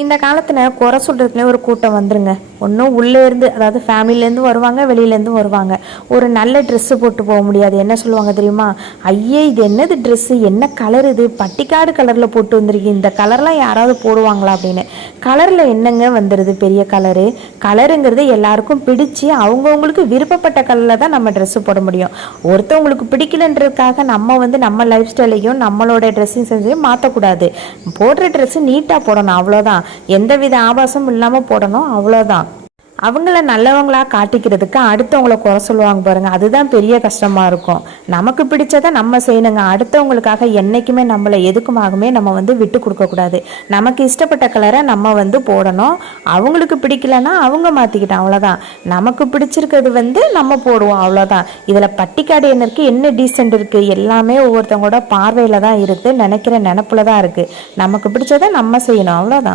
இந்த காலத்தில் குறை சொல்கிறதுக்குனே ஒரு கூட்டம் வந்துருங்க. ஒன்றும் உள்ளேருந்து அதாவது ஃபேமிலிலேருந்து வருவாங்க வெளியிலேருந்து வருவாங்க. ஒரு நல்ல ட்ரெஸ்ஸு போட்டு போக முடியாது. என்ன சொல்லுவாங்க தெரியுமா? ஐயே இது என்னது ட்ரெஸ்ஸு என்ன கலர் இது? பட்டிக்காடு கலரில் போட்டு வந்திருக்கு இந்த கலர்லாம் யாராவது போடுவாங்களா? அப்படின்னு. கலரில் என்னங்க வந்துடுது பெரிய கலரு கலருங்கிறது எல்லாருக்கும் பிடிச்சி அவங்கவுங்களுக்கு விருப்பப்பட்ட கலரில் தான் நம்ம ட்ரெஸ்ஸு போட முடியும். ஒருத்தவங்களுக்கு பிடிக்கலன்றதுக்காக நம்ம வந்து நம்ம லைஃப் ஸ்டைலையும் நம்மளோட ட்ரெஸ்ஸையும் சென்ஸையும் மாற்றக்கூடாது போடுற ட்ரெஸ்ஸு நீட்டாக போடணும் அவ்வளோதான் எந்தவித ஆபாசமும் இல்லாமல் போடணும் அவ்வளோதான் அவங்கள நல்லவங்களா காட்டிக்கிறதுக்கு அடுத்தவங்கள குறை சொல்லுவாங்க பாருங்க அதுதான் பெரிய கஷ்டமா இருக்கும். நமக்கு பிடிச்சதை நம்ம செய்யணுங்க. அடுத்தவங்களுக்காக என்னைக்குமே நம்மளை எதுக்குமாகவே நம்ம வந்து விட்டு கொடுக்கக்கூடாது நமக்கு இஷ்டப்பட்ட கலரை நம்ம வந்து போடணும். அவங்களுக்கு பிடிக்கலன்னா அவங்க மாற்றிக்கிட்டோம் அவ்வளோதான் நமக்கு பிடிச்சிருக்கிறது வந்து நம்ம போடுவோம் அவ்வளோதான் இதில் பட்டிக்காடு என்னருக்கு என்ன டீசென்ட் இருக்கு. எல்லாமே ஒவ்வொருத்தவங்களோட பார்வையில தான் இருக்கு நினைக்கிற நினப்பில் தான் இருக்கு. நமக்கு பிடிச்சதை நம்ம செய்யணும் அவ்வளோதான்